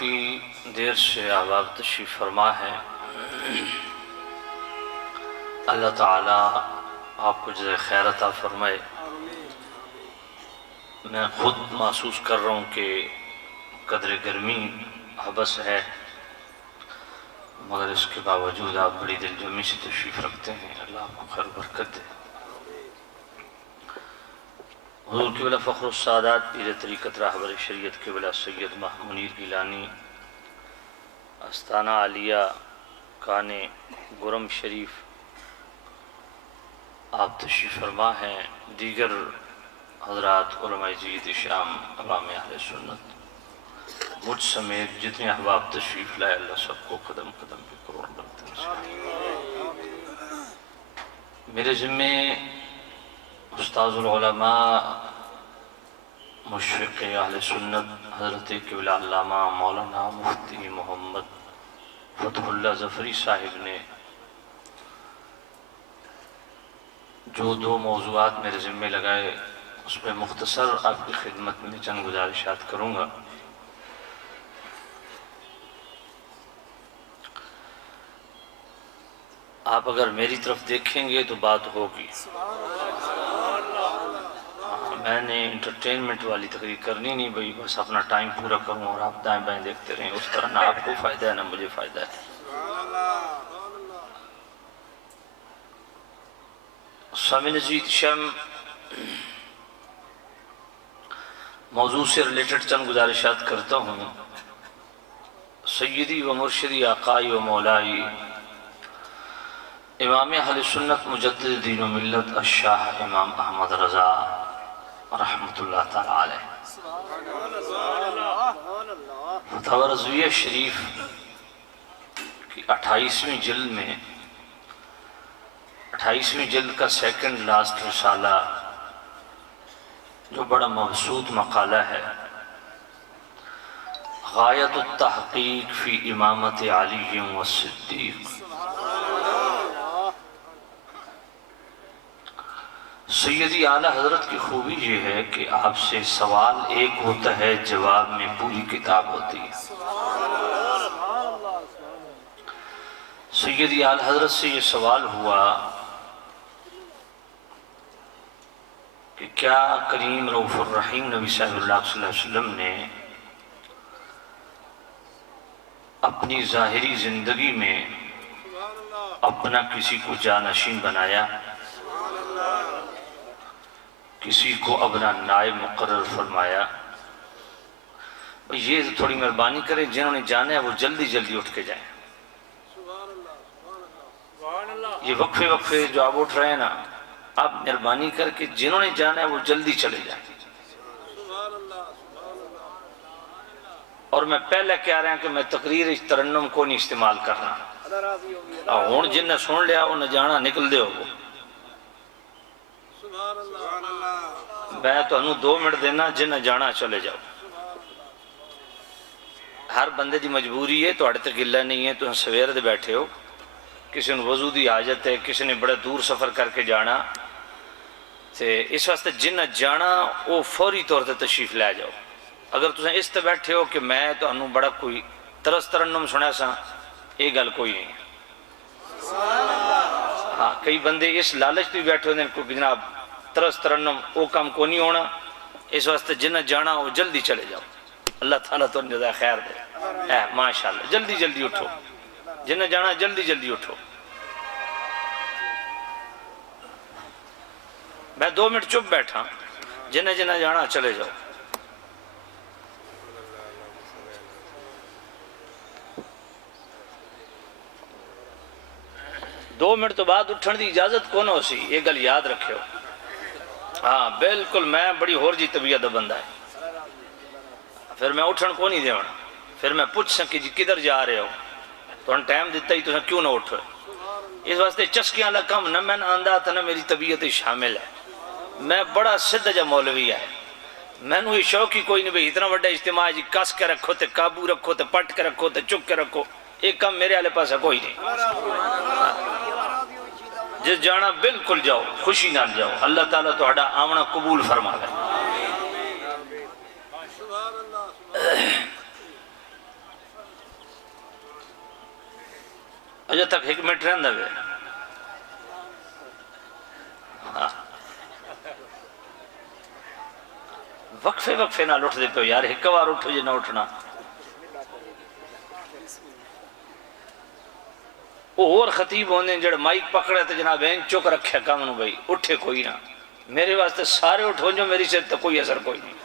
کافی دیر سے احباب تشریف فرما ہے۔ اللہ تعالیٰ آپ کو جزائے خیر عطا فرمائے۔ میں خود محسوس کر رہا ہوں کہ قدر گرمی حبس ہے، مگر اس کے باوجود آپ بڑی دل جمی سے تشریف رکھتے ہیں۔ اللہ آپ کو خیر برکت دے۔ حضور قبلہ فخر السادات پیر طریقت راہبر شریعت قبلہ سید منیر گیلانی استانہ عالیہ کانے گرم شریف آپ تشریف فرما ہیں۔ دیگر حضرات علماء جید شام عوام اہل سنت مجھ سمیت جتنے احباب تشریف لائے، اللہ سب کو قدم قدم پہ کروڑ برکت نصیب۔ میرے ذمے استاذ العلماء مشفق اہل سنت حضرت قبلہ علامہ مولانا مفتی محمد فتح اللہ ظفری صاحب نے جو دو موضوعات میرے ذمے لگائے، اس پہ مختصر آپ کی خدمت میں چند گزارشات کروں گا۔ آپ اگر میری طرف دیکھیں گے تو بات ہوگی۔ میں نے انٹرٹینمنٹ والی تقریر کرنی نہیں بھئی، بس اپنا ٹائم پورا کروں اور آپ دائیں بائیں دیکھتے رہیں، اس طرح نہ آپ کو فائدہ ہے نہ مجھے فائدہ ہے۔ سامعین عزیز شم، موضوع سے ریلیٹڈ چند گزارشات کرتا ہوں۔ سیدی و مرشدی آقائی و مولائی امام اہل سنت مجدد دین و ملت الشاہ امام احمد رضا رحمت اللہ تعالی علیہ فتاوی رضویہ شریف کی 28ویں جلد میں 28ویں جلد کا سیکنڈ لاسٹ رسالہ جو بڑا مبسوط مقالہ ہے، غایت التحقیق فی امامت علی و صدیق، سیدی اعلیٰ حضرت کی خوبی یہ ہے کہ آپ سے سوال ایک ہوتا ہے، جواب میں پوری کتاب ہوتی ہے۔ سیدی اعلیٰ حضرت سے یہ سوال ہوا کہ کیا کریم رؤوف الرحیم نبی صلی اللہ علیہ وسلم نے اپنی ظاہری زندگی میں اپنا کسی کو جانشین بنایا، کسی کو اپنا نائب مقرر فرمایا؟ یہ تھوڑی مہربانی کریں، جنہوں نے جانا ہے وہ جلدی جلدی اٹھ کے جائیں۔ یہ وقفے وقفے جو آپ اٹھ رہے ہیں نا، آپ مہربانی کر کے جنہوں نے جانا ہے وہ جلدی چلے جائیں۔ اور میں پہلے کہہ رہا ہوں کہ میں تقریر اس ترنم کو نہیں استعمال کرنا، اور جن نے سن لیا وہ نہ جانا نکل دے ہو۔ میں تو انہوں 2 منٹ دینا، جنہیں جانا چلے جاؤ۔ ہر بندے دی مجبوری ہے، تو اڑتے گلہ نہیں ہے، تو سویر دے بیٹھے ہو، کسی نے وضو دی حاجت ہے، کسی نے بڑا دور سفر کر کے جانا، اس واسطے جنہیں جانا وہ فوری طور تے تشریف لے جاؤ۔ اگر تسیں اس تے بیٹھے ہو کہ میں تو انہوں بڑا کوئی ترس ترنم سنا سا، یہ گل کوئی نہیں۔ ہاں، کئی بندے اس لالچ بھی بیٹھے ہوتے ہیں کہ جناب ترس ترنم وہ کام کو نہیں ہونا، اس واسطے جنہیں جانا وہ جلدی چلے جاؤ۔ اللہ تعالیٰ تو جزائے خیر دے۔ ماشاءاللہ، جلدی جلدی اٹھو، جنہیں جانا جلدی جلدی اٹھو۔ میں 2 منٹ چپ بیٹھا، جنہیں جنہیں جانا چلے جاؤ۔ دو منٹ تو بعد اٹھن دی اجازت کون ہو سی، یہ گل یاد رکھے ہو۔ ہاں بالکل، میں بڑی ہور جی طبیعت بندہ ہے، پھر میں اٹھن کو نہیں دیونا، پھر میں پوچھ سکی جی کدھر جا رہے ہو، تو ان ٹائم دیتا ہی تو کیوں نہ اٹھو۔ اس واسطے چسکیاں لکم نہ میں آندہ تھا نہ میری طبیعت شامل ہے۔ میں بڑا سدھ جا مولوی ہے، میں نو یہ شوق ہی کوئی نہیں بھئی اتنا بڑا اجتماع جی کس کے رکھو تے قابو رکھو تے پٹ کے رکھو تے چک کے رکھو، ایک کام میرے والے پاس کوئی نہیں۔ جس جانا بالکل جاؤ، خوشی نال جاؤ، اللہ تعالیٰ تو ہڑا آمنا قبول فرما لے۔ اجے تک 1 منٹ رہندا وے وقفے وقفے نال اٹھ دے پہ یار، ایک بار اٹھو جے نہ اٹھنا. وہ اور خطیب ہوندے جڑے مائک پکڑے تے جناب این چک رکھیا کام نو بھائی اٹھے کوئی نہ. میرے واسطے سارے اٹھو جو، میری سے تو کوئی اثر کوئی نہیں.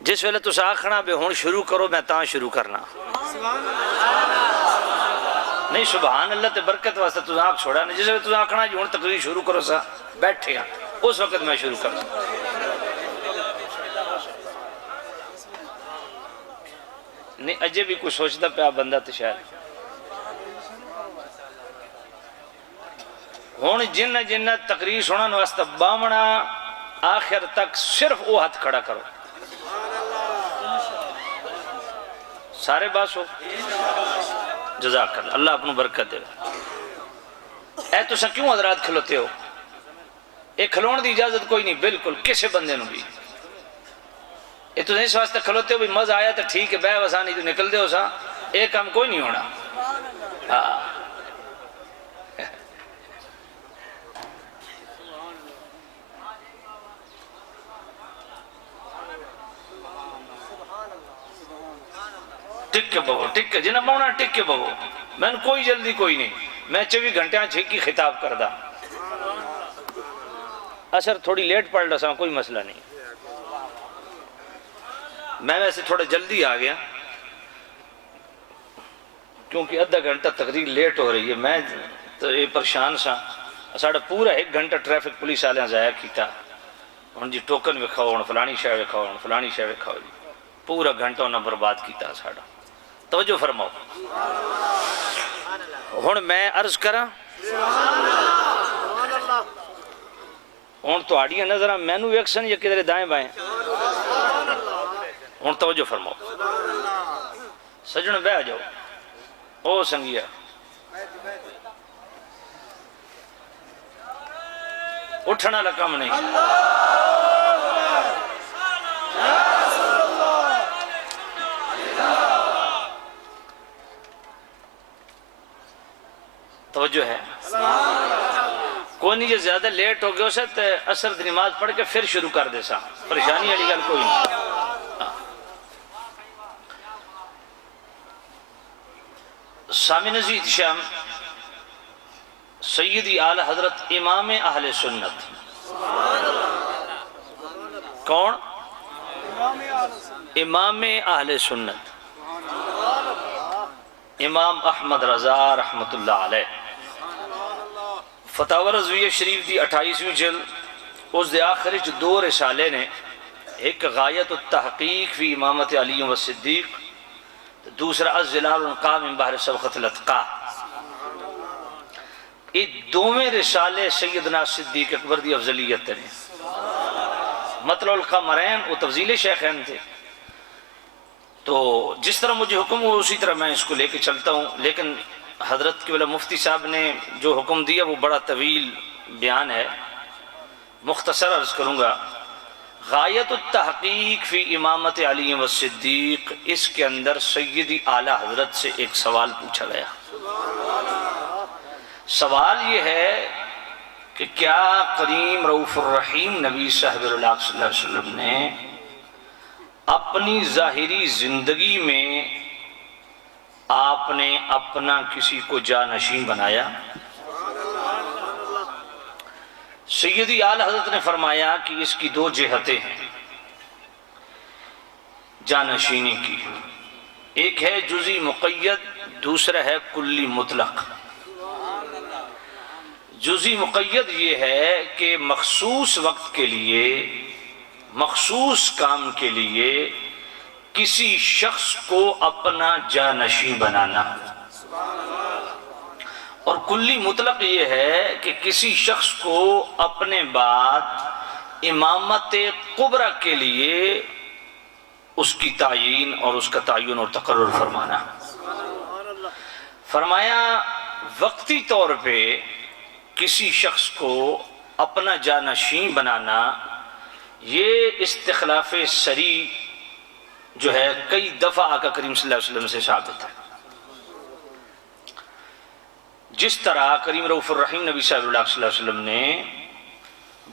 جس ویلے تسا آکھنا بے ہن شروع کرو، میں تاں شروع کرنا نہیں. سبحان اللہ تے برکت واسطے تسا آکھ چھوڑا نہیں. جس ویلے تسا آکھنا جی ہن تقریر شروع کرو سا بیٹھے ہاں، اس وقت میں شروع کرنا. نہیں اجے بھی کوئی سوچتا پیا بندہ تو شاید ہوں جن جن تقریر سنن واسطے باونا آخر تک صرف وہ ہاتھ کھڑا کرو. سارے باس ہو جزاک اللہ، اللہ اپنی برکت دے. اے تو کیوں حضرات کھلوتے ہو؟ ایک کھلون دی اجازت کوئی نہیں بالکل کسے بندے نو بھی. یہ تو اس واسطے کھلوتے ہو بھی مزہ آیا تو ٹھیک ہے، بے وسانی تو نکل دے ہو سا، ایک کام کوئی نہیں ہونا. ٹک کے بہو، ٹک کے جنہیں مونا ٹک کے بہو. میں نے کوئی جلدی کوئی نہیں، میں 24 گھنٹے چھکی خطاب کردہ. اثر تھوڑی لیٹ پڑھ رہا کوئی مسئلہ نہیں. میں ویسے تھوڑا جلدی آ گیا کیونکہ آدھا گھنٹہ تقریر لیٹ ہو رہی ہے. میں تو یہ پریشان سا، ساڑھا پورا 1 گھنٹہ ٹریفک پولیس والے ضائع کیتا. ہن جی ٹوکن وکھاؤ، ہن فلانی شے وکھاؤ، ہن فلانی شے وکھاؤ. جی پورا گھنٹہ انہاں برباد کیتا ساڑھا. توجہ فرماؤ. ہن میں عرض کراں، ہن تہاڈیاں نظراں مینوں ویکھسن یا کدھر دائیں بائیں؟ ہن توجہ فرماؤ. سجن بہ جاؤ. او سنگیا اٹھنا والا کام نہیں. توجہ ہے کوئی نہیں. جو زیادہ لیٹ ہو گیا اسے تو اثر دی نماز پڑھ کے پھر شروع کر دے سا، پریشانی والی گل کوئی نہیں. سامع نزید شام سیدی اعلی حضرت امام اہل سنت. کون؟ امام اہل سنت امام احمد رضا رحمت اللہ علیہ. فتاوی رضویہ شریف دی 28ویں جلد اس دے آخری جو 2 رسالے نے، ایک غایت التحقیق فی امامت علی و صدیق، دوسرا الظلال القام من بحر سبقت الاتقاء. یہ دوویں رسالے سیدنا صدیق اکبر دی افضلیت نے. مطلع القمرین وہ تفضیل شیخین تھے. تو جس طرح مجھے حکم ہوا اسی طرح میں اس کو لے کے چلتا ہوں. لیکن حضرت کے مفتی صاحب نے جو حکم دیا وہ بڑا طویل بیان ہے، مختصر عرض کروں گا. غایت التحقیق فی امامت علی و صدیق، اس کے اندر سیدی اعلی حضرت سے ایک سوال پوچھا گیا. سوال یہ ہے کہ کیا کریم رؤوف الرحیم نبی صاحب اللہ صلی اللہ علیہ وسلم نے اپنی ظاہری زندگی میں آپ نے اپنا کسی کو جانشین بنایا؟ سیدی اعلی حضرت نے فرمایا کہ اس کی 2 جہتیں ہیں جانشینی کی. ایک ہے جزئی مقید، دوسرا ہے کلی مطلق. جزئی مقید یہ ہے کہ مخصوص وقت کے لیے، مخصوص کام کے لیے کسی شخص کو اپنا جانشین بنانا. اور کلی مطلق یہ ہے کہ کسی شخص کو اپنے بعد امامت کبریٰ کے لیے اس کی تعیین اور اس کا تعین اور تقرر فرمانا. فرمایا وقتی طور پہ کسی شخص کو اپنا جانشین بنانا یہ استخلاف سری جو ہے کئی دفعہ آقا کریم صلی اللہ علیہ وسلم سے ثابت ہے. جس طرح کریم رؤوف الرحیم نبی صلی اللہ علیہ وسلم نے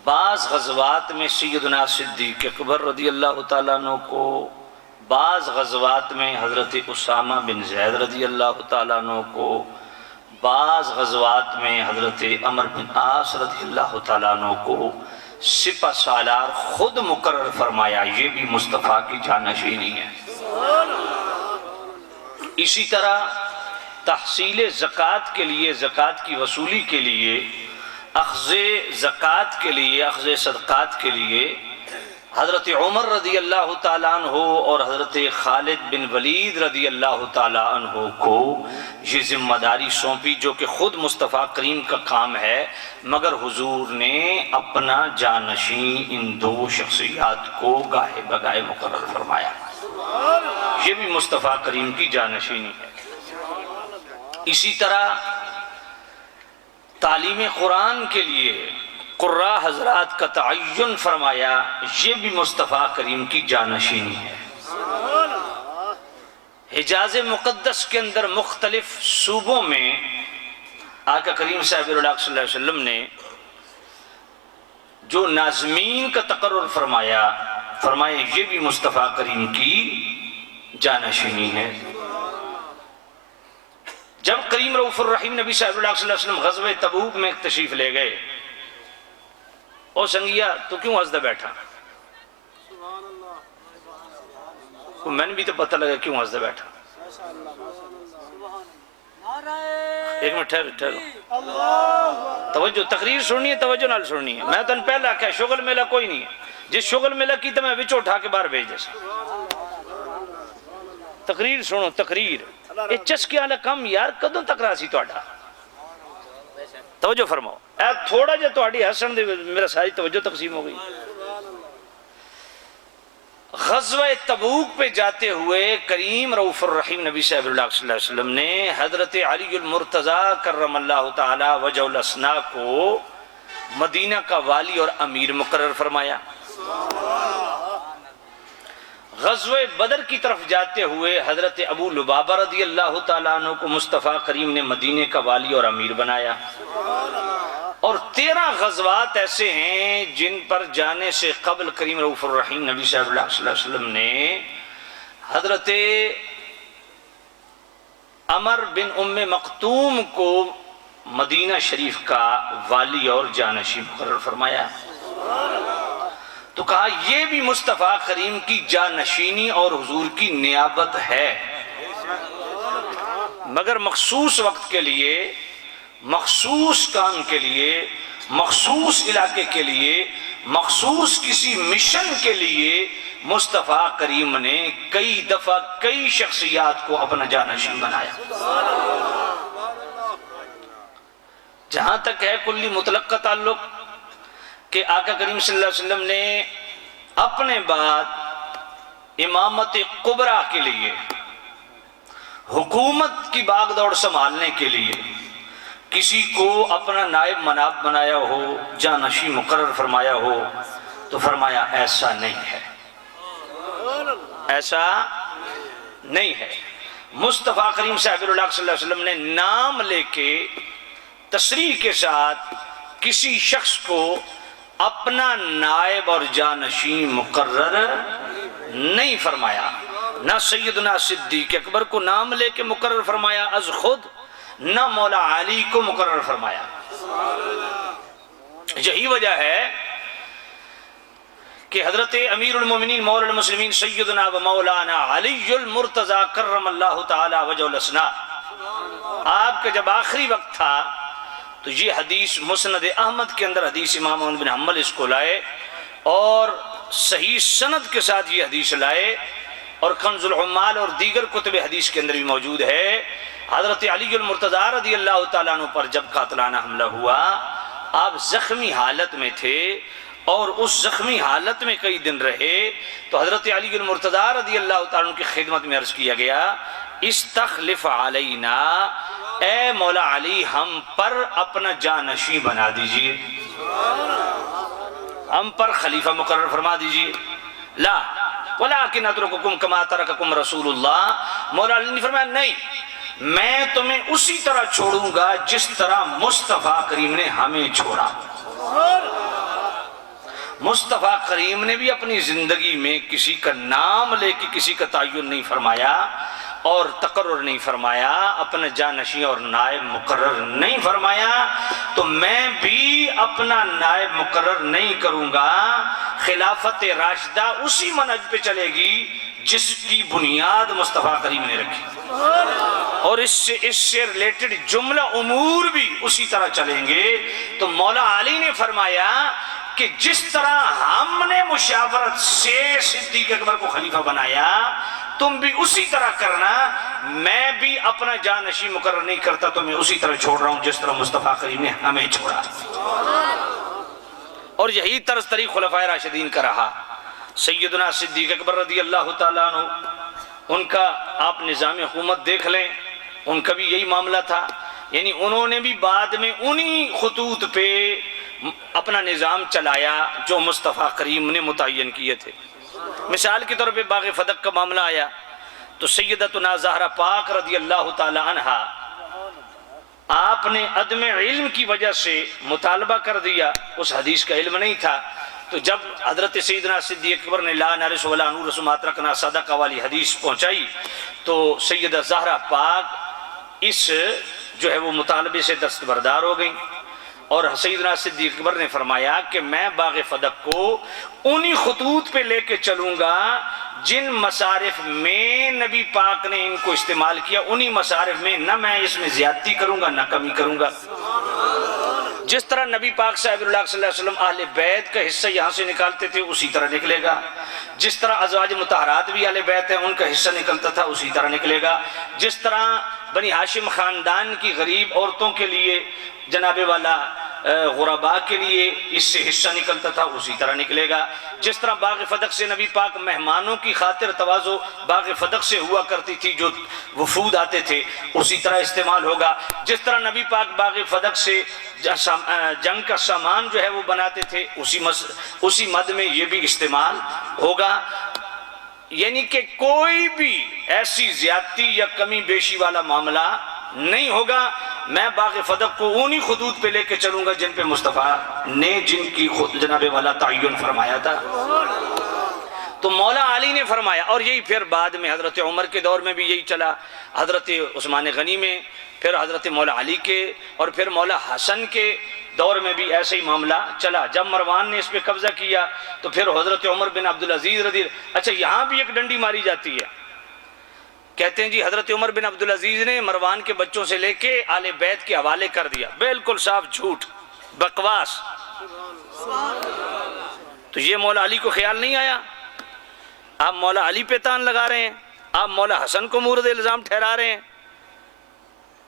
بعض غزوات میں سیدنا صدیق اکبر رضی اللہ تعالیٰ عنہ کو، بعض غزوات میں حضرت اسامہ بن زید رضی اللہ تعالیٰ عنہ کو، بعض غزوات میں حضرت عمر بن عاص رضی اللہ تعالیٰ عنہ کو سپہ سالار خود مقرر فرمایا. یہ بھی مصطفیٰ کی جانشینی ہے. اسی طرح تحصیل زکوٰۃ کے لیے، زکوٰۃ کی وصولی کے لیے، اخذ زکوٰۃ کے لیے، اخذ صدقات کے لیے حضرت عمر رضی اللہ تعالیٰ عنہ اور حضرت خالد بن ولید رضی اللہ تعالیٰ عنہ کو یہ ذمہ داری سونپی، جو کہ خود مصطفیٰ کریم کا کام ہے، مگر حضور نے اپنا جانشین ان دو شخصیات کو گاہے بگاہے مقرر فرمایا. یہ بھی مصطفیٰ کریم کی جانشینی ہے. اسی طرح تعلیم قرآن کے لیے قراء حضرات کا تعین فرمایا، یہ بھی مصطفیٰ کریم کی جانشینی ہے. حجاز مقدس کے اندر مختلف صوبوں میں آقا کریم صاحب اللہ صلی اللہ علیہ وسلم نے جو ناظمین کا تقرر فرمایا یہ بھی مصطفیٰ کریم کی جانشینی ہے. جب کریم رؤوف الرحیم نبی صلی اللہ علیہ وسلم غزوہ تبوک میں تشریف لے گئے، او سنگیا تو کیوں ہنسدا بیٹھا؟ میں نے بھی تو پتہ لگا کیوں ہنسدا بیٹھا. ایک منٹ ٹھہرو، توجہ، تقریر سننی ہے، توجہ نال سننی ہے. میں تو پہلے آکھیا شغل میلہ کوئی نہیں ہے، جس شغل میلہ کی تو میں وچوں اٹھا کے باہر بھیج دے سا. تقریر سنو، تقریر. یہ چسکے والا کام یار کدوں تک راسی تہاڈا؟ توجہ فرماؤ. اے تھوڑا جہا تہاڈی ہسن دے میرا ساری توجہ تقسیم ہو گئی. غزوہ تبوک پہ جاتے ہوئے کریم رؤوف الرحیم نبی صلی اللہ علیہ وسلم نے حضرت علی المرتضیٰ کرم اللہ تعالی وجہ الاسنا کو مدینہ کا والی اور امیر مقرر فرمایا. غزوہ بدر کی طرف جاتے ہوئے حضرت ابو لبابہ رضی اللہ تعالیٰ عنہ کو مصطفیٰ کریم نے مدینے کا والی اور امیر بنایا. اور 13 غزوات ایسے ہیں جن پر جانے سے قبل کریم رؤوف الرحیم نبی صلی اللہ علیہ وسلم نے حضرت عمر بن ام مکتوم کو مدینہ شریف کا والی اور جانشین مقرر فرمایا. تو کہا یہ بھی مصطفیٰ کریم کی جانشینی اور حضور کی نیابت ہے، مگر مخصوص وقت کے لیے، مخصوص کام کے لیے، مخصوص علاقے کے لیے، مخصوص کسی مشن کے لیے مصطفیٰ کریم نے کئی دفعہ کئی شخصیات کو اپنا جانشین بنایا. جہاں تک ہے کلی مطلق کا تعلق کہ آقا کریم صلی اللہ علیہ وسلم نے اپنے بعد امامت کبریٰ کے لیے، حکومت کی باغ دوڑ سنبھالنے کے لیے کسی کو اپنا نائب مناب بنایا ہو، جانشین مقرر فرمایا ہو، تو فرمایا ایسا نہیں ہے، ایسا نہیں ہے. مصطفیٰ کریم صاحب اللہ صلی اللہ علیہ وسلم نے نام لے کے تصریح کے ساتھ کسی شخص کو اپنا نائب اور جانشین مقرر نہیں فرمایا. نہ سیدنا صدیق اکبر کو نام لے کے مقرر فرمایا از خود، نہ مولا علی کو مقرر فرمایا. یہی وجہ ہے کہ حضرت امیر المومنین مولا المسلمین سیدنا و مولانا علی المرتضیٰ کرم اللہ تعالی وجہ الاسنا، آپ کا جب آخری وقت تھا تو یہ حدیث مسند احمد کے اندر حدیث امام احمد بن حنبل اس کو لائے اور صحیح سند کے ساتھ یہ حدیث لائے، اور کنز العمال اور دیگر کتب حدیث کے اندر بھی موجود ہے. حضرت علی المرتضیٰ رضی اللہ تعالیٰ عنہ پر جب قاتلانہ حملہ ہوا، آپ زخمی حالت میں تھے اور اس زخمی حالت میں کئی دن رہے، تو حضرت علی المرتضیٰ رضی اللہ تعالیٰ عنہ کی خدمت میں عرض کیا گیا استخلف علینا، اے مولا علی ہم پر اپنا جانشین بنا دیجئے، ہم پر خلیفہ مقرر فرما دیجئے. لا، ولیکن اترککم کما ترککم رسول اللہ، مولا علی نے فرمایا نہیں، میں تمہیں اسی طرح چھوڑوں گا جس طرح مصطفیٰ کریم نے ہمیں چھوڑا۔ مصطفیٰ کریم نے بھی اپنی زندگی میں کسی کا نام لے کے کسی کا تعین نہیں فرمایا اور تقرر نہیں فرمایا، اپنا جانشین اور نائب مقرر نہیں فرمایا، تو میں بھی اپنا نائب مقرر نہیں کروں گا۔ خلافت راشدہ اسی منہج پہ چلے گی جس کی بنیاد مصطفیٰ کریم نے رکھی، اور اس سے ریلیٹڈ جملہ امور بھی اسی طرح چلیں گے۔ تو مولا علی نے فرمایا کہ جس طرح ہم نے مشاورت سے صدیق اکبر کو خلیفہ بنایا، تم بھی اسی طرح کرنا، میں بھی اپنا جانشین مقرر نہیں کرتا، تو میں اسی طرح چھوڑ رہا ہوں جس طرح مصطفیٰ کریم نے ہمیں چھوڑا۔ اور یہی طرز طریق خلفائے راشدین کا رہا۔ سیدنا صدیق اکبر رضی اللہ تعالیٰ عنہ، ان کا آپ نظام حکومت دیکھ لیں، ان کا بھی یہی معاملہ تھا، یعنی انہوں نے بھی بعد میں انہی خطوط پہ اپنا نظام چلایا جو مصطفیٰ کریم نے متعین کیے تھے۔ مثال کے طور پہ باغ فدق کا معاملہ آیا تو سیدتنا زہرا پاک رضی اللہ تعالی عنہا، آپ نے عدم علم کی وجہ سے مطالبہ کر دیا، اس حدیث کا علم نہیں تھا، تو جب حضرت سیدنا صدیق اکبر نے لا نرث ولا نورث ما ترکنا صدقہ والی حدیث پہنچائی تو سیدہ زہرا پاک اس جو ہے وہ مطالبے سے دستبردار ہو گئیں، اور سیدنا صدیق اکبر نے فرمایا کہ میں باغ فدق کو انہی خطوط پہ لے کے چلوں گا جن مصارف میں نبی پاک نے ان کو استعمال کیا، انہی مصارف میں نہ میں اس میں زیادتی کروں گا نہ کمی کروں گا۔ جس طرح نبی پاک صاحب اللہ صلی اللہ علیہ وسلم اہل بیت کا حصہ یہاں سے نکالتے تھے اسی طرح نکلے گا، جس طرح ازواج مطہرات بھی اہل بیت ہیں ان کا حصہ نکلتا تھا اسی طرح نکلے گا، جس طرح بنی ہاشم خاندان کی غریب عورتوں کے لیے جناب والا غرباء کے لیے اس سے حصہ نکلتا تھا اسی طرح نکلے گا، جس طرح باغ فدق سے نبی پاک مہمانوں کی خاطر تواضع باغ فدق سے ہوا کرتی تھی، جو وفود آتے تھے اسی طرح استعمال ہوگا، جس طرح نبی پاک باغ فدق سے جنگ کا سامان جو ہے وہ بناتے تھے اسی مد میں یہ بھی استعمال ہوگا۔ یعنی کہ کوئی بھی ایسی زیادتی یا کمی بیشی والا معاملہ نہیں ہوگا، میں باغ فدق کو انہی خطوط پہ لے کے چلوں گا جن پہ مصطفیٰ نے جن کی جناب والا تعین فرمایا تھا۔ تو مولا علی نے فرمایا، اور یہی پھر بعد میں حضرت عمر کے دور میں بھی یہی چلا، حضرت عثمان غنی میں، پھر حضرت مولا علی کے، اور پھر مولا حسن کے دور میں بھی ایسے ہی معاملہ چلا۔ جب مروان نے اس پہ قبضہ کیا تو پھر حضرت عمر بن عبدالعزیز رضی اللہ، اچھا یہاں بھی ایک ڈنڈی ماری جاتی ہے، کہتے ہیں جی حضرت عمر بن عبدالعزیز نے مروان کے بچوں سے لے کے آل بیت کے حوالے کر دیا، بالکل صاف جھوٹ بکواس۔ تو یہ مولا علی کو خیال نہیں آیا؟ آپ مولا علی پہ تان لگا رہے ہیں، آپ مولا حسن کو مورد الزام ٹھہرا رہے ہیں،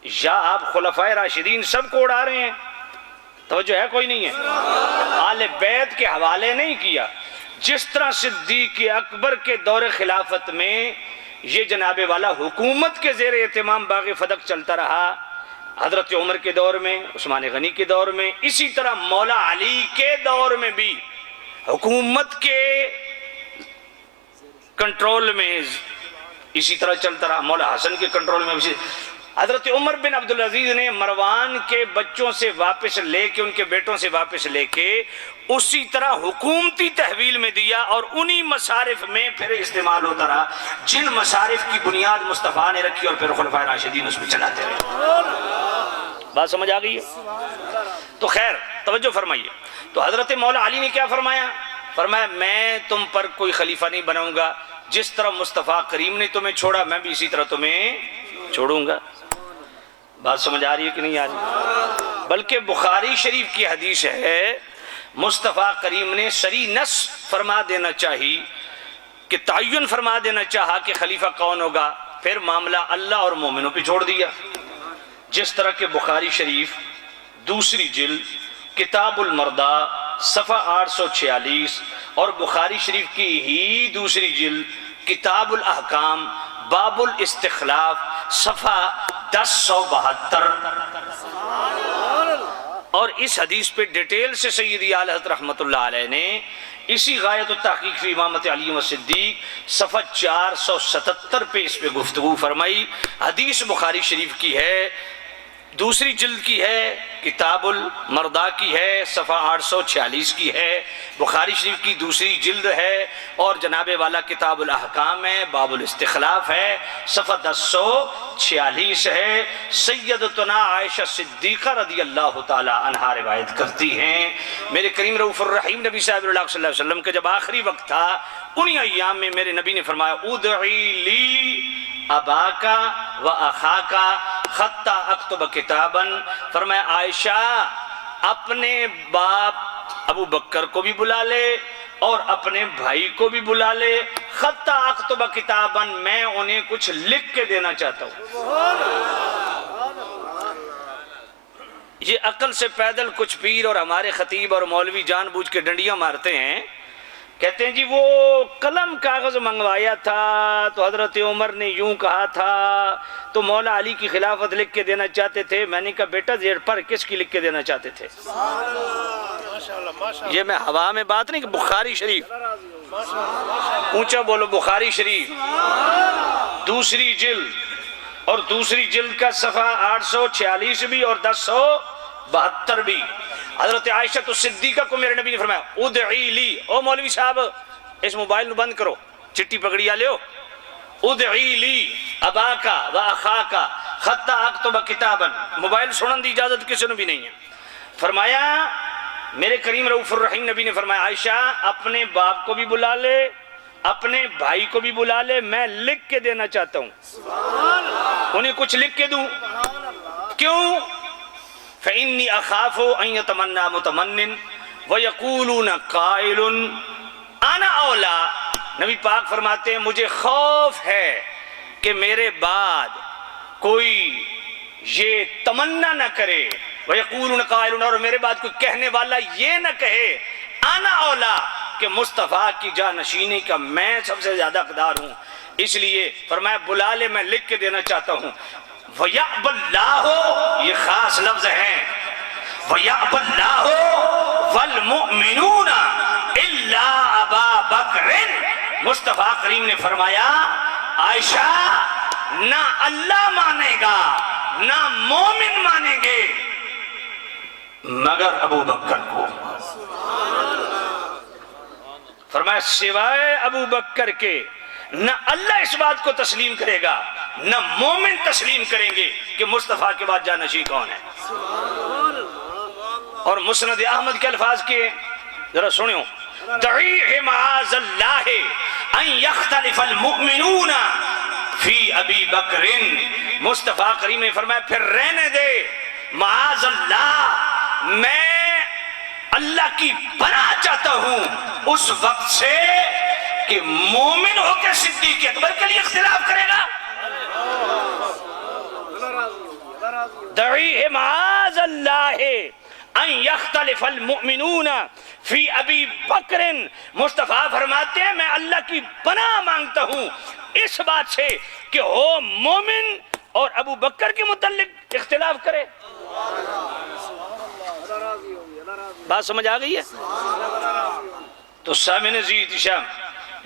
یا آپ خلفائے راشدین سب کو اڑا رہے ہیں؟ توجہ ہے کوئی نہیں ہے؟ آل بیت کے حوالے نہیں کیا، جس طرح صدیق اکبر کے دور خلافت میں یہ جناب والا حکومت کے زیر اہتمام باغ فدق چلتا رہا، حضرت عمر کے دور میں، عثمان غنی کے دور میں، اسی طرح مولا علی کے دور میں بھی حکومت کے کنٹرول میں اسی طرح چلتا رہا، مولا حسن کے کنٹرول میں بھی۔ حضرت عمر بن عبدالعزیز نے مروان کے بچوں سے واپس لے کے، ان کے بیٹوں سے واپس لے کے اسی طرح حکومتی تحویل میں دیا، اور انہی مصارف میں پھر استعمال ہوتا رہا جن مصارف کی بنیاد مصطفیٰ نے رکھی، اور پھر خلفائے راشدین اس میں چلاتے رہے۔ بات سمجھ آ گئی ہے؟ تو خیر توجہ فرمائیے، تو حضرت مولا علی نے کیا فرمایا؟ فرمایا میں تم پر کوئی خلیفہ نہیں بناؤں گا، جس طرح مصطفیٰ کریم نے تمہیں چھوڑا میں بھی اسی طرح تمہیں چھوڑوں گا۔ بات سمجھ آ رہی ہے کہ نہیں آ رہی؟ بلکہ بخاری شریف کی حدیث ہے، مصطفیٰ کریم نے صریح نص فرما دینا چاہیے کہ تعین فرما دینا چاہا کہ خلیفہ کون ہوگا، پھر معاملہ اللہ اور مومنوں پہ چھوڑ دیا، جس طرح کہ بخاری شریف دوسری جلد کتاب المرضع صفحہ 846 اور بخاری شریف کی ہی دوسری جلد کتاب الاحکام باب الاستخلاف صفحہ 1072، اور اس حدیث پہ ڈیٹیل سے سیدی اعلی حضرت رحمت اللہ علیہ نے اسی غایت التحقیق فی امامت علی و صدیق صفحہ 477 پہ اس پہ گفتگو فرمائی. حدیث بخاری شریف کی ہے، دوسری جلد کی ہے، کتاب المرضا کی ہے، صفحہ 846 کی ہے، بخاری شریف کی دوسری جلد ہے، اور جناب والا کتاب الاحکام ہے، باب الاستخلاف ہے، صفحہ 1046 ہے. سیدتنا عائشہ صدیقہ رضی اللہ تعالی عنہا روایت کرتی ہیں، میرے کریم رؤوف الرحیم نبی صاحب اللہ صلی اللہ علیہ وسلم کا جب آخری وقت تھا، انہی ایام میں میرے نبی نے فرمایا ادعی لی اباکا و اخاکا خطا اکتب کتابا. فرمایا عائشہ اپنے باپ ابو بکر کو بھی بلا لے اور اپنے بھائی کو بھی بلا لے، خطا اکتب کتابا، میں انہیں کچھ لکھ کے دینا چاہتا ہوں. یہ عقل سے پیدل کچھ پیر اور ہمارے خطیب اور مولوی جان بوجھ کے ڈنڈیاں مارتے ہیں، کہتے ہیں جی وہ قلم کاغذ منگوایا تھا تو حضرت عمر نے یوں کہا تھا تو مولا علی کی خلافت لکھ کے دینا چاہتے تھے. میں نے کہا بیٹا زیر پر کس کی لکھ کے دینا چاہتے تھے؟ یہ میں ہوا میں بات نہیں کہ بخاری شریف، اونچا بولو، بخاری شریف دوسری جلد، اور دوسری جلد کا صفحہ 846 بھی اور 1072 بھی. حضرت عائشہ صدیقہ کو میرے نبی نے فرمایا ادعی لی. او مولوی صاحب اس موبائل نو بند کرو، چٹی پکڑی آ لیو. ادعی لی اباکا و اخاکا خطا اکتب کتابا، موبائل سنن دی اجازت کسی نے بھی نہیں ہے. فرمایا میرے کریم رؤوف الرحیم نبی نے فرمایا عائشہ اپنے باپ کو بھی بلا لے، اپنے بھائی کو بھی بلا لے، میں لکھ کے دینا چاہتا ہوں، انہیں کچھ لکھ کے دوں. کیوں؟ فإنی اخاف ان یتمنى متمن ویقولون قائل انا اولا. نبی پاک فرماتے ہیں مجھے خوف ہے کہ میرے بعد کوئی یہ تمنا نہ کرے، ویقولون قائل، اور میرے بعد کوئی کہنے والا یہ نہ کہے انا اولا کہ مصطفیٰ کی جانشینی کا میں سب سے زیادہ حقدار ہوں. اس لیے فرمایا بلا لے، میں لکھ کے دینا چاہتا ہوں. وَيَعْبَ اللَّهُ، یہ خاص لفظ ہیں، وَيَعْبَ اللَّهُ وَالْمُؤْمِنُونَ إِلَّا أَبَا بَكْرٍ. مصطفیٰ کریم نے فرمایا عائشہ نہ اللہ مانے گا نہ مومن مانیں گے مگر ابو بکر کو. فرمایا سوائے ابو بکر کے نہ اللہ اس بات کو تسلیم کرے گا نہ مومن تسلیم کریں گے کہ مصطفیٰ کے بعد جانشین کون ہے. اور مسند احمد کے الفاظ کے ذرا سنیو، دعیہ معاذ اللہ ان یختلف المؤمنون فی ابی بکر. مصطفیٰ کریم نے فرمایا پھر رہنے دے، معاذ اللہ، میں اللہ کی پناہ چاہتا ہوں اس وقت سے کہ مومن ہو کے صدیق اکبر کے لیے اختلاف کرے گا. دعیہ معاذ اللہ ان یختلف المؤمنون فی ابی بکر. مصطفیٰ فرماتے ہیں میں اللہ کی پناہ مانگتا ہوں اس بات سے کہ ہو مومن اور ابو بکر کے متعلق اختلاف کرے. بات سمجھ آ گئی ہے؟ تو سامعین عزیز شام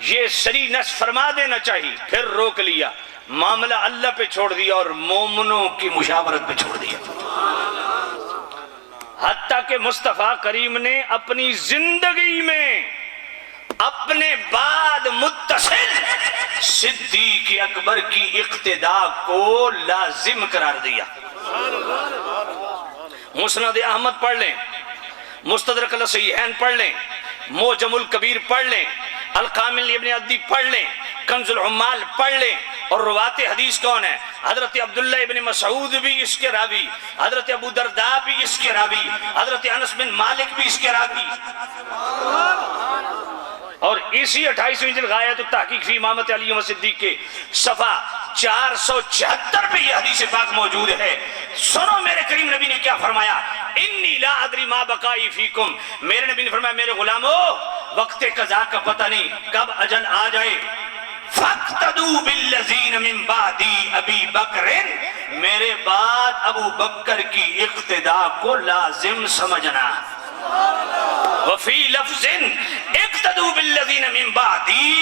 یہ سری نص فرما دینا چاہیے، پھر روک لیا، معاملہ اللہ پہ چھوڑ دیا اور مومنوں کی مشاورت پہ چھوڑ دیا. حتیٰ کہ مصطفیٰ کریم نے اپنی زندگی میں اپنے بعد متصل صدیق اکبر کی اقتداء کو لازم قرار دیا. مسند احمد پڑھ لیں، مستدرک الصحیحین پڑھ لیں، موجم الکبیر پڑھ لیں، الکامل ابن عدی پڑھ لیں، کنز العمال پڑھ لیں. اور روات حدیث کون ہے؟ حضرت عبداللہ ابن مسعود بھی اس کے راوی، حضرت ابو درداء بھی اس کے راوی، حضرت انس بن مالک بھی اس کے راوی. اور اسی 28ویں جلد غایت التحقیق فی امامت علی و صدیق کے صفحہ 476 پہ یہ حدیث پاک موجود ہے. سنو میرے کریم نبی نے کیا فرمایا، انی لا ادری ما بقائی فیکم. میرے نبی نے فرمایا میرے غلامو وقت قضا کا پتہ نہیں کب اجل آ جائے. فَاقْتَدُوا بِالَّذِينَ مِن بَعْدِي أَبِي بَكْرٍ، میرے بعد ابو بکر کی اقتداء کو لازم سمجھنا. وفی لفظ اقتدوا بالذین من بعدی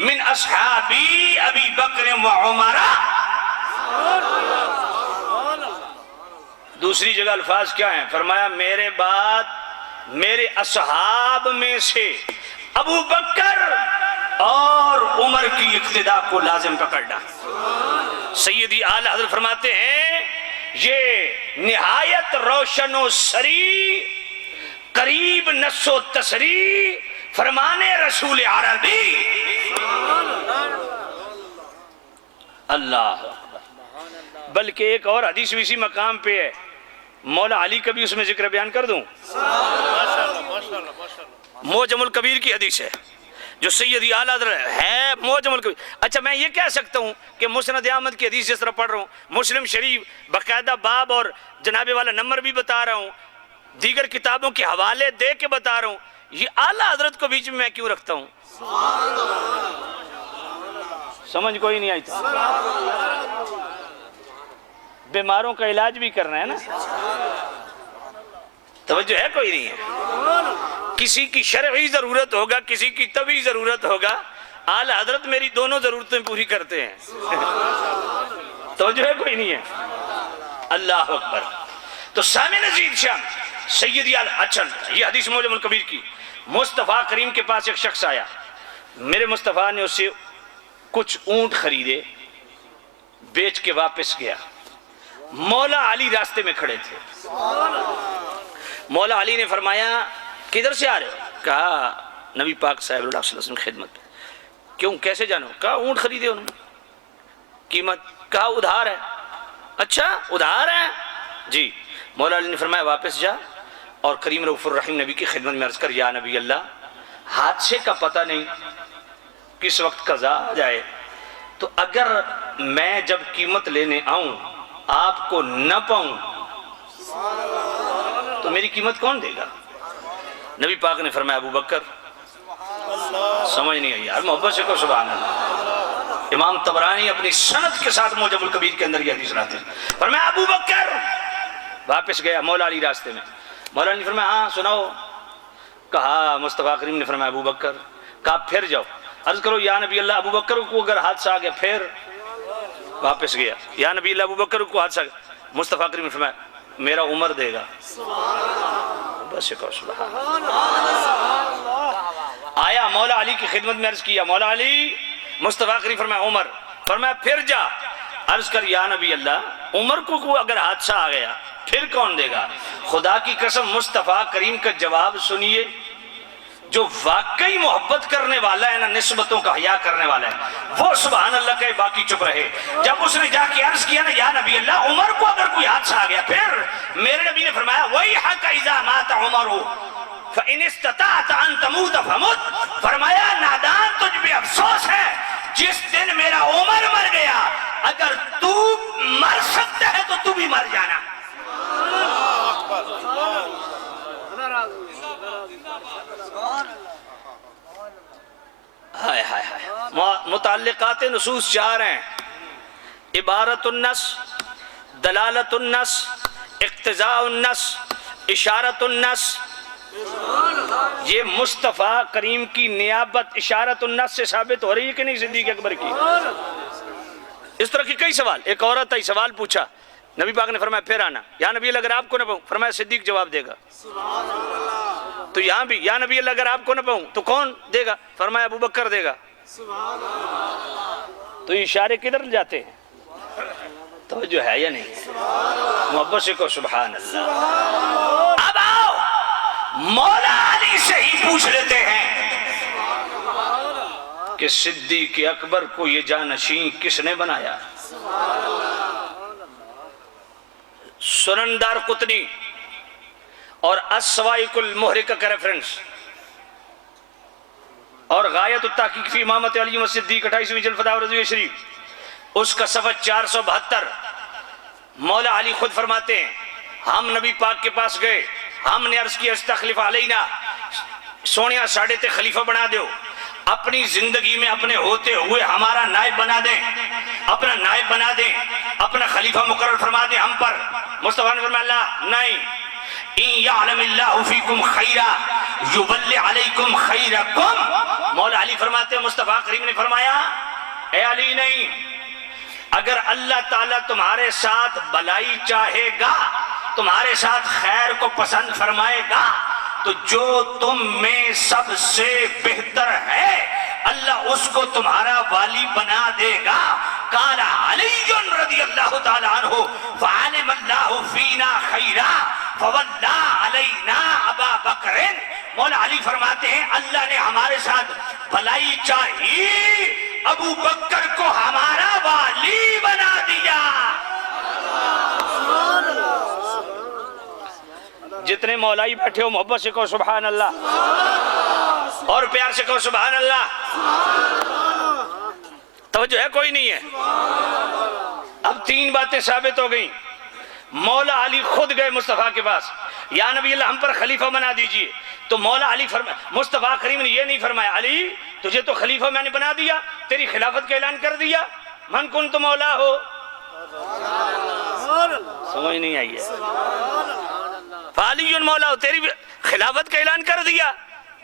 من اصحابی ابی بکر و عمر. دوسری جگہ الفاظ کیا ہیں؟ فرمایا میرے بعد میرے اصحاب میں سے ابو بکر اور عمر کی اقتداء کو لازم پکڑنا. سیدی اعلی حضرت فرماتے ہیں یہ نہایت روشن و سری قریب نص و تصریح فرمان رسول عربی. اللہ اکبر. بلکہ ایک اور حدیث بھی اسی مقام پہ ہے، مولا علی کا بھی اس میں ذکر بیان کر دوں. معجم الکبیر کی حدیث ہے جو سیدی اعلیٰ حضرت ہے معجم الکبیر. اچھا میں یہ کہہ سکتا ہوں کہ مسند احمد کی حدیث جس طرح پڑھ رہا ہوں، مسلم شریف باقاعدہ باب اور جناب والا نمبر بھی بتا رہا ہوں، دیگر کتابوں کے حوالے دے کے بتا رہا ہوں، یہ اعلیٰ حضرت کو بیچ میں کیوں رکھتا ہوں؟ سمجھ کوئی نہیں آئی تھا. بیماروں کا علاج بھی کرنا ہے نا، توجہ ہے کوئی نہیں ہے. کسی کی شرعی ضرورت ہوگا، کسی کی طبعی ضرورت ہوگا، اعلیٰ حضرت میری دونوں ضرورتیں پوری کرتے ہیں. توجہ ہے کوئی نہیں ہے. اللہ اکبر. تو سامع نزید شام سیدی اچھا یہ حدیث معجم الکبیر کی. مصطفیٰ کریم کے پاس ایک شخص آیا، میرے مصطفیٰ نے اس سے کچھ اونٹ خریدے، بیچ کے واپس گیا. مولا علی راستے میں کھڑے تھے. مولا علی نے فرمایا کدھر سے آ رہے ہو؟ کہا نبی پاک صاحب اللہ صلی اللہ علیہ وسلم کی خدمت. کیوں کیسے جانو؟ کہا اونٹ خریدے انہوں نے. قیمت؟ کہا ادھار ہے. اچھا ادھار ہے جی. مولا علی نے فرمایا واپس جا اور کریم رؤوف الرحیم نبی کی خدمت میں عرض کر یا نبی اللہ حادثے کا پتہ نہیں کس وقت قضا آ جائے، تو اگر میں جب قیمت لینے آؤں آپ کو نہ پاؤں تو میری قیمت کون دے گا؟ نبی پاک نے فرمایا ابو بکر. سمجھ نہیں آئی یار، محبت سے کو سبحان اللہ. امام طبرانی اپنی سند کے ساتھ معجم الکبیر کے اندر یہ حدیث لاتے ہیں. فرمایا ابو بکر. واپس گیا مولا علی راستے میں. مولا علی نے فرمایا ہاں سناؤ. کہا مصطفیٰ کریم نے فرمایا ابو بکر. کہا پھر جاؤ عرض کرو یا نبی اللہ ابو بکر کو اگر حادثہ آ گیا پھر. واپس گیا یا نبی اللہ ابو بکر کو حادثہ. مصطفیٰ کریم نے فرمایا میرا عمر دے گا. بس سبحان. آیا مولا علی کی خدمت میں عرض کیا مولا علی. مصطفیٰ کریم فرمایا عمر. فرمایا پھر جا عرض کر یا نبی اللہ عمر کو اگر حادثہ آ گیا پھر کون دے گا؟ خدا کی قسم مصطفیٰ کریم کا جواب سنیے. جو واقعی محبت کرنے والا ہے نا، نسبتوں کا حیا کرنے والا ہے، وہ سبحان اللہ کہے باقی چپ رہے. جب اس نے جا کے عرض کیا نا یا نبی اللہ عمر کو اگر کوئی حادثہ آ گیا پھر، میرے نبی نے فرمایا وَيْحَكَ إِذَا مَاتَ عُمَرُ فَإِنِ اسْتَطَعْتَ أَن تَمُوتَ فَمُتْ. فرمایا نادان تجھ پہ افسوس ہے جس دن میرا عمر مر گیا، اگر تو مر سکتا ہے تو تو بھی مر جانا. ہائے ہائے ہائے. متعلقات نصوص چار ہیں: عبارت النص، دلالت النص، اقتضاء النص، اشارت النص. یہ مصطفیٰ کریم کی نیابت اشارت النص سے ثابت ہو رہی ہے کہ نہیں صدیق اکبر کی؟ اس طرح کی کئی سوال. ایک عورت آئی سوال پوچھا، نبی پاک نے فرمایا پھر آنا. یا نبی اللہ اگر آپ کو نہ پاؤں، فرمایا صدیق جواب دے گا. تو یہاں بھی یا نبی اللہ اگر آپ کو نہ پاؤں تو کون دے گا؟ فرمایا ابو بکر دے گا. تو اشارے کدھر جاتے ہیں؟ توجہ ہے یا نہیں؟ محبت سے کو سبحان اللہ. اب آؤ مولا علی سے ہی پوچھ لیتے ہیں کہ صدیق اکبر کو یہ جانشین کس نے بنایا؟ سنن دار قطنی اور السوائق المحرقہ کا ریفرنس اور غایت التحقیق فی امامت علی و صدیق 28ویں جلد فتاوی رضویہ شریف اس کا صفحہ 472. مولا علی خود فرماتے ہیں ہم نبی پاک کے پاس گئے، ہم نے عرض کیا استخلف علینا، سونیا ساڑھے تے خلیفہ بنا دیو، اپنی زندگی میں اپنے ہوتے ہوئے ہمارا نائب بنا دیں، اپنا نائب بنا دیں، اپنا خلیفہ مقرر فرما دیں ہم پر. مصطفیٰ نے فرمایا اللہ نہیں. ان یعلم اللہ فیکم خیرا یولی علیکم خیرکم. مولا علی فرماتے ہیں مصطفیٰ کریم نے فرمایا اے علی نہیں، اگر اللہ تعالیٰ تمہارے ساتھ بلائی چاہے گا، تمہارے ساتھ خیر کو پسند فرمائے گا، تو جو تم میں سب سے بہتر ہے اللہ اس کو تمہارا والی بنا دے گا. قال علی رضی اللہ تعالیٰ عنہ فعلم اللہ فینا خیرا فولا علینا ابا بکر. مولا علی فرماتے ہیں اللہ نے ہمارے ساتھ بھلائی چاہی، ابو بکر کو ہمارا والی بنا دیا. جتنے مولائی بیٹھے ہو محبت سے کہو سبحان اللہ، اور پیار سے کہو سبحان اللہ. توجہ ہے کوئی نہیں ہے؟ اب تین باتیں ثابت ہو گئیں. مولا علی خود گئے مصطفیٰ کے پاس، یا نبی اللہ ہم پر خلیفہ بنا دیجئے. تو مولا علی مصطفیٰ کریم نے یہ نہیں فرمایا علی تجھے تو خلیفہ میں نے بنا دیا، تیری خلافت کا اعلان کر دیا. من کنت مولا ہو، سمجھ نہیں آئی ہے. فعلی مولا ہو، تیری خلافت کا اعلان کر دیا.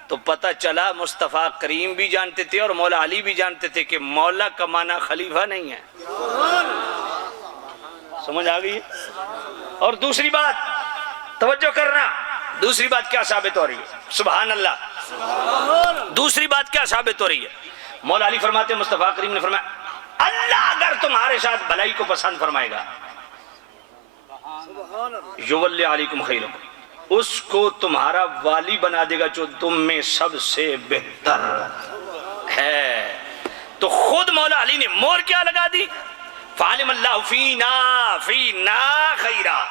تو پتہ چلا مصطفیٰ کریم بھی جانتے تھے اور مولا علی بھی جانتے تھے کہ مولا کا معنی خلیفہ نہیں ہے. سمجھ آ گئی؟ اور دوسری بات توجہ کرنا، دوسری بات کیا ثابت ہو رہی ہے؟ سبحان اللہ. دوسری بات کیا ثابت ہو رہی ہے؟ مولا علی فرماتے ہیں مصطفیٰ کریم نے فرمایا اللہ اگر تمہارے ساتھ بھلائی کو پسند فرمائے گا یولی علیکم خیرکم، اس کو تمہارا والی بنا دے گا جو تم میں سب سے بہتر ہے. تو خود مولا علی نے مور کیا لگا دی؟ فعلم اللہ فینا خیرا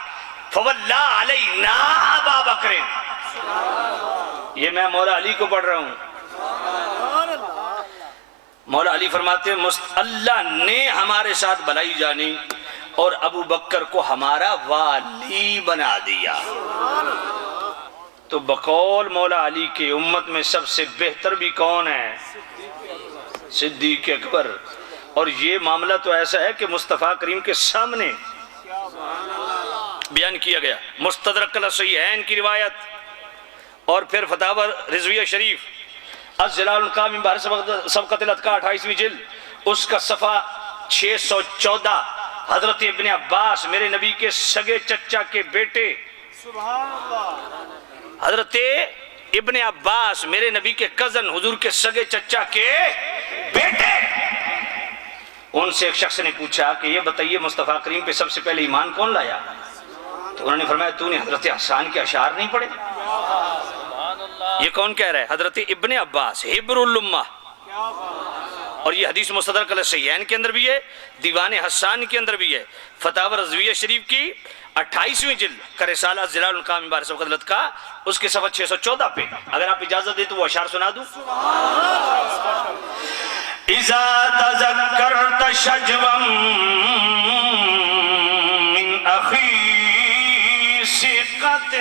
فولا علینا ابا بکر. یہ میں مولا علی کو پڑھ رہا ہوں. مولا علی فرماتے ہیں اللہ نے ہمارے ساتھ بھلائی جانی اور ابو بکر کو ہمارا والی بنا دیا. تو بقول مولا علی کے امت میں سب سے بہتر بھی کون ہے؟ صدیق اکبر. اور یہ معاملہ تو ایسا ہے کہ مصطفیٰ کریم کے سامنے بیان کیا گیا. مستدرک الصحیحین کی روایت اور پھر فتاوی رضویہ شریف الجلال القام بحر سبقت الاتقاء 28ویں جلد اس کا صفحہ 614. حضرت ابن عباس میرے نبی کے سگے چچا کے بیٹے، حضرت ابن عباس میرے نبی کے کزن حضور کے سگے چچا کے بیٹے، ان سے ایک شخص نے پوچھا کہ یہ بتائیے مصطفیٰ کریم پہ سب سے پہلے ایمان کون لایا؟ تو انہوں نے فرمایا تو نے حضرت حسان کے اشعار نہیں پڑھے؟ یہ کون کہہ رہا ہے؟ حضرت ابن عباس حبر الامہ. اور یہ حدیث مستدرک الصحیحین کے اندر بھی ہے، دیوان حسان کے اندر بھی ہے. فتاوی رضویہ شریف کی 28ویں جلد کا رسالہ الجلال القام بحر سبقت الاتقاء اس کے صفحہ 614 پہ اگر آپ اجازت دیں تو وہ اشعار سنا دوں. اذا تذکرت شجوا من اخی ثقت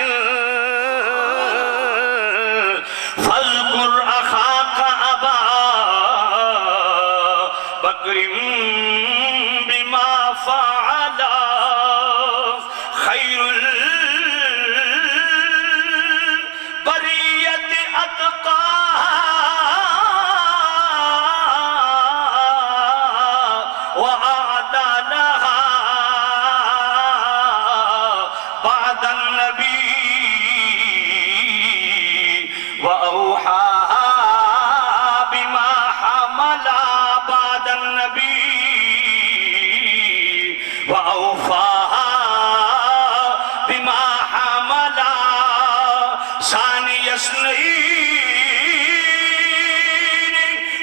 فاذکر اخاک ابا بکر بما فعل خیر البریت اتقاها وأعدلها بعد النبي وأوحاها بما حمل بعد النبي وأوفاها بما حمل ثاني اثنين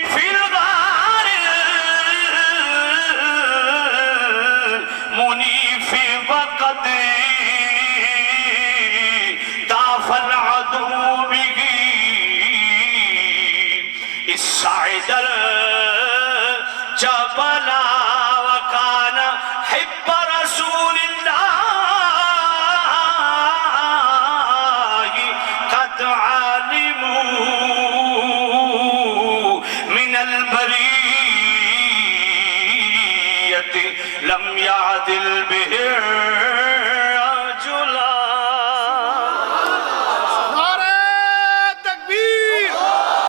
في الغار المنيف وقد طاف العدو به إذ صعد الجبل وكان حب رسول الله قد علموا من البرية لم يعدل به